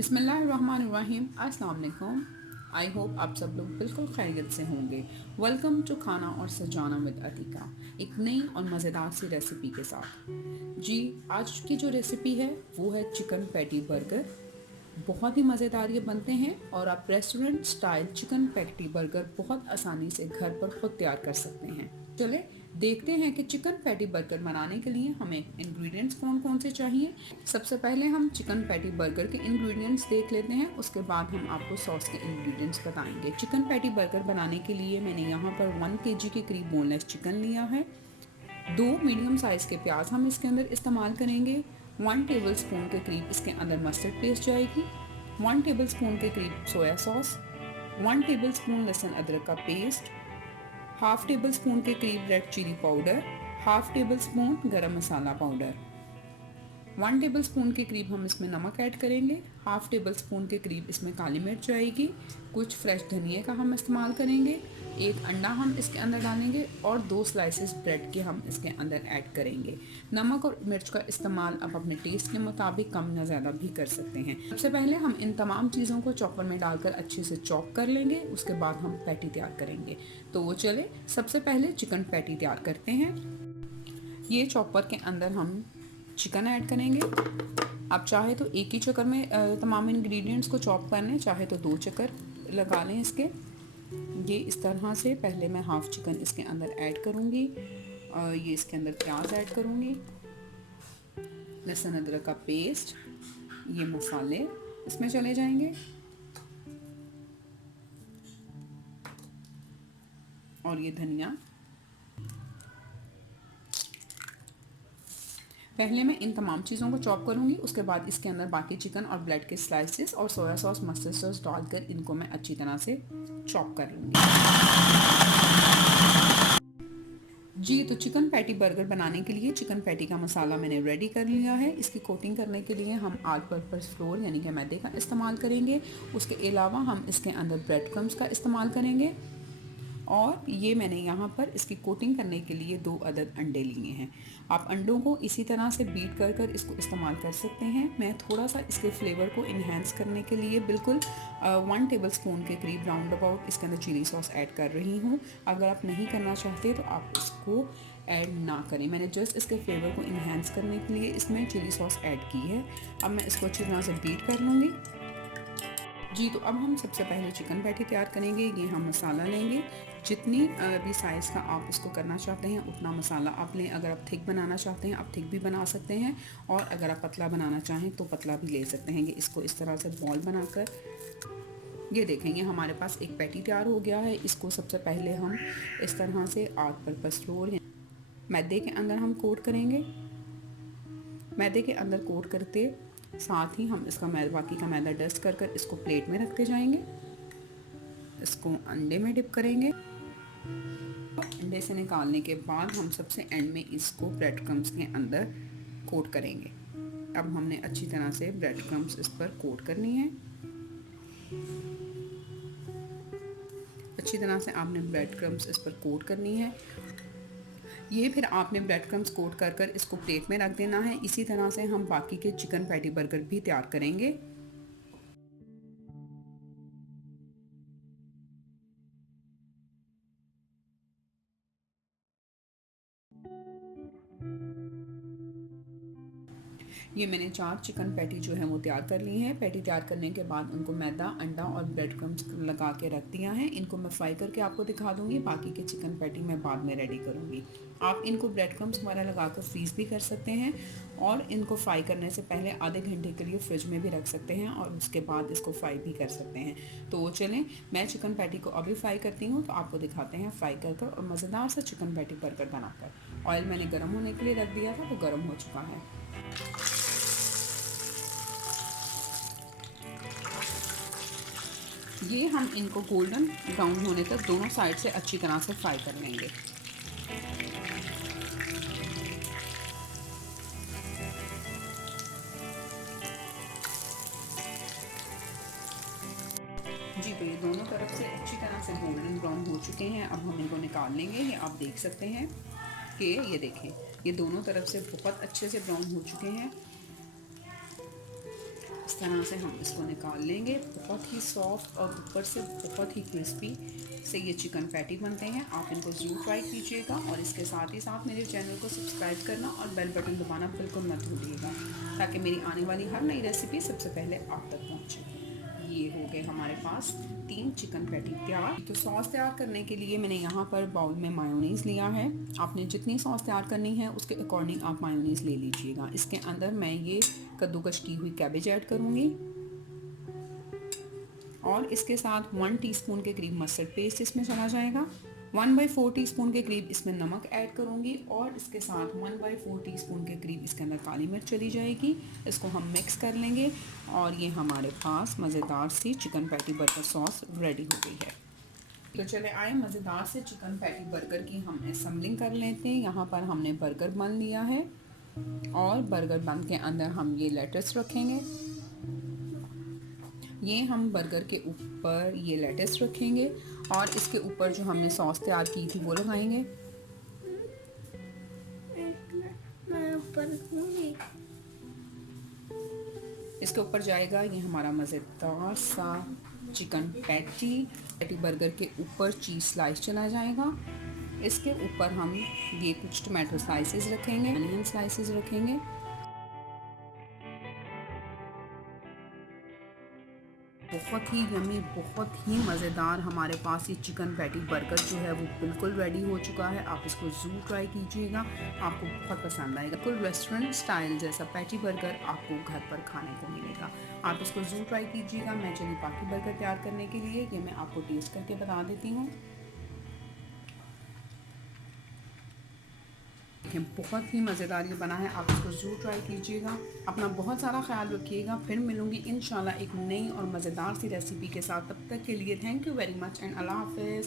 बिस्मिल्लाहिर्रहमानिर्रहीम। अस्सलाम वालेकुम। आई होप आप सब लोग बिल्कुल खैरियत से होंगे। वेलकम टू खाना और सजाना विद अतीका, एक नई और मज़ेदार सी रेसिपी के साथ। जी, आज की जो रेसिपी है वो है चिकन पैटी बर्गर। बहुत ही मज़ेदार ये बनते हैं और आप restaurant style chicken patty burger बहुत आसानी से घर पर खुद तैयार कर सकते हैं। चले देखते हैं कि चिकन पैटी बर्गर बनाने के लिए हमें इंग्रेडिएंट्स कौन कौन से चाहिए। सबसे पहले हम चिकन पैटी बर्गर के इंग्रेडिएंट्स देख लेते हैं, उसके बाद हम आपको सॉस के इंग्रेडिएंट्स बताएंगे। चिकन पैटी बर्गर बनाने के लिए मैंने यहाँ पर 1 kg के करीब बोनलेस चिकन लिया है। 2 मीडियम साइज़ के प्याज हम इसके अंदर इस्तेमाल करेंगे। 1 टेबल स्पून के करीब इसके अंदर मस्टर्ड पेस्ट जाएगी। 1 टेबल स्पून के करीब सोया सॉस। 1 टेबल स्पून लहसुन अदरक का पेस्ट। हाफ टेबल स्पून के करीब red chilli powder. Half tablespoon garam masala powder. 1 table spoon के करीब हम इसमें नमक ऐड करेंगे। हाफ टेबल स्पून के करीब इसमें काली मिर्च आएगी। कुछ फ्रेश धनिया का हम इस्तेमाल करेंगे। 1 अंडा हम इसके अंदर डालेंगे और 2 स्लाइसेस ब्रेड के हम इसके अंदर ऐड करेंगे। नमक और मिर्च का इस्तेमाल आप अपने टेस्ट के मुताबिक कम या ज़्यादा भी कर सकते हैं। सबसे पहले हम इन तमाम चीज़ों को चॉपर में डालकर अच्छे से चॉप कर लेंगे, उसके बाद हम पैटी तैयार करेंगे। तो वो चले सबसे पहले चिकन पैटी तैयार करते हैं। ये चॉपर के अंदर हम चिकन ऐड करेंगे। आप चाहे तो एक ही चक्कर में तमाम इंग्रेडिएंट्स को चॉप कर लें, चाहे तो 2 चक्कर लगा लें इसके। ये इस तरह से पहले मैं हाफ चिकन इसके अंदर ऐड करूँगी और ये इसके अंदर प्याज ऐड करूँगी, लहसुन अदरक का पेस्ट, ये मसाले इसमें चले जाएंगे और ये धनिया। पहले मैं इन तमाम चीज़ों को चॉप करूँगी, उसके बाद इसके अंदर बाकी चिकन और ब्रेड के स्लाइसेस और सोया सॉस मस्टर्ड सॉस डालकर इनको मैं अच्छी तरह से चॉप कर लूँगी। जी, तो चिकन पैटी बर्गर बनाने के लिए चिकन पैटी का मसाला मैंने रेडी कर लिया है। इसकी कोटिंग करने के लिए हम ऑल पर्पस फ्लोर यानी कि मैदे का इस्तेमाल करेंगे। उसके अलावा हम इसके अंदर ब्रेड क्रम्स का इस्तेमाल करेंगे और ये मैंने यहाँ पर इसकी कोटिंग करने के लिए 2 अदद अंडे लिए हैं। आप अंडों को इसी तरह से बीट कर कर इसको इस्तेमाल कर सकते हैं। मैं थोड़ा सा इसके फ्लेवर को इन्हेंस करने के लिए बिल्कुल 1 टेबल स्पून के करीब राउंड अबाउट इसके अंदर चिली सॉस ऐड कर रही हूँ। अगर आप नहीं करना चाहते तो आप इसको ऐड ना करें। मैंने जस्ट इसके फ्लेवर को इन्हेंस करने के लिए इसमें चिली सॉस ऐड की है। अब मैं इसको अच्छी तरह से बीट कर लूँगी। जी, तो अब हम सबसे पहले चिकन पैटी तैयार करेंगे। ये हम मसाला लेंगे, जितनी भी साइज़ का आप इसको करना चाहते हैं उतना मसाला आप लें। अगर आप थिक बनाना चाहते हैं आप थिक भी बना सकते हैं और अगर आप पतला बनाना चाहें तो पतला भी ले सकते हैं। ये इसको इस तरह से बॉल बनाकर ये देखेंगे हमारे पास एक पैटी तैयार हो गया है। इसको सबसे पहले हम इस तरह से ऑल पर्पस फ्लोर मैदे के अंदर हम कोट करेंगे। मैदे के अंदर कोट करते साथ ही हम इसका बाकी का मैदा डस्ट कर कर इसको प्लेट में रखते जाएंगे। इसको अंडे में डिप करेंगे। अंडे से निकालने के बाद हम सबसे एंड में इसको ब्रेड क्रम्स के अंदर कोट करेंगे। अब हमने अच्छी तरह से ब्रेड क्रम्स इस पर कोट करनी है। अच्छी तरह से आपने ब्रेड क्रम्स इस पर कोट करनी है। ये फिर आपने ब्रेड क्रम्स कोट कर कर इसको प्लेट में रख देना है। इसी तरह से हम बाकी के चिकन पैटी बर्गर भी तैयार करेंगे। ये मैंने 4 चिकन पैटी जो है वो तैयार कर ली है। पैटी तैयार करने के बाद उनको मैदा, अंडा और ब्रेड क्रम्स लगा के रख दिया है। इनको मैं फ्राई करके आपको दिखा दूंगी। बाकी के चिकन पैटी मैं बाद में रेडी करूंगी। आप इनको ब्रेड क्रम्स वगैरह लगा कर फ्रीज़ भी कर सकते हैं और इनको फ्राई करने से पहले आधे घंटे के लिए फ्रिज में भी रख सकते हैं और उसके बाद इसको फ्राई भी कर सकते हैं। तो चलें, मैं चिकन पैटी को अभी फ्राई करती हूँ तो आपको दिखाते हैं फ्राई कर कर और मज़ेदार सा चिकन पैटी बर्गर बनाकर। ऑयल मैंने गर्म होने के लिए रख दिया था, तो गर्म हो चुका है। ये हम इनको गोल्डन ब्राउन होने तक दोनों साइड से अच्छी तरह से फ्राई कर लेंगे। जी, तो ये दोनों तरफ से अच्छी तरह से गोल्डन ब्राउन हो चुके हैं। अब हम इनको निकाल लेंगे। ये आप देख सकते हैं कि ये देखें, ये दोनों तरफ से बहुत अच्छे से ब्राउन हो चुके हैं। इस तरह से हम इसको निकाल लेंगे। बहुत ही सॉफ्ट और ऊपर से बहुत ही क्रिस्पी से ये चिकन पैटी बनते हैं। आप इनको ज़रूर ट्राई कीजिएगा और इसके साथ ही साथ मेरे चैनल को सब्सक्राइब करना और बेल बटन दबाना बिल्कुल मत भूलिएगा, ताकि मेरी आने वाली हर नई रेसिपी सबसे पहले आप तक पहुँचे। ये हो गए हमारे पास 3 चिकन पैटी तैयार। तो सॉस तैयार करने के लिए मैंने यहाँ पर बाउल में मायोनीज़ लिया है। आपने जितनी सॉस तैयार करनी है उसके अकॉर्डिंग आप मायोनीज़ ले लीजिएगा। इसके अंदर मैं ये कद्दूकश की हुई कैबेज ऐड करूँगी और इसके साथ 1 टीस्पून के करीब मस्टर्ड पेस्ट इसमें चला जाएगा। 1/4 टीस्पून के करीब इसमें नमक ऐड करूँगी और इसके साथ 1/4 टीस्पून के करीब इसके अंदर काली मिर्च चली जाएगी। इसको हम मिक्स कर लेंगे और ये हमारे पास मज़ेदार सी chicken patty burger sauce ready हो गई है। तो चले आए मज़ेदार से चिकन पैटी बर्गर की हम असेंबलिंग कर लेते हैं। यहाँ पर हमने बर्गर बन लिया है और बर्गर बन के अंदर हम ये लेटस रखेंगे। ये हम बर्गर के ऊपर ये लेटस रखेंगे और इसके ऊपर जो हमने सॉस तैयार की थी वो लगाएंगे। इसके ऊपर जाएगा ये हमारा मज़ेदार सा चिकन पैटी बर्गर के ऊपर चीज़ स्लाइस चला जाएगा। इसके ऊपर हम ये कुछ टमाटो स्लाइसेस रखेंगे, अनियन स्लाइसेस रखेंगे। बहुत ही यमी, बहुत ही मज़ेदार हमारे पास ये चिकन पैटी बर्गर जो है वो बिल्कुल रेडी हो चुका है। आप इसको ज़रूर ट्राई कीजिएगा, आपको बहुत पसंद आएगा। बिल्कुल रेस्टोरेंट स्टाइल जैसा पैटी बर्गर आपको घर पर खाने को मिलेगा। आप इसको ज़रूर ट्राई कीजिएगा। मैं चलिए बाकी बर्गर तैयार करने के लिए ये मैं आपको टेस्ट करके बता देती हूँ। बहुत ही मज़ेदार ये बना है, आप इसको ज़रूर ट्राई कीजिएगा। अपना बहुत सारा ख्याल रखिएगा। फिर मिलूँगी इंशाल्लाह एक नई और मज़ेदार सी रेसिपी के साथ। तब तक के लिए thank you very much and अल्लाह हाफ़िज़।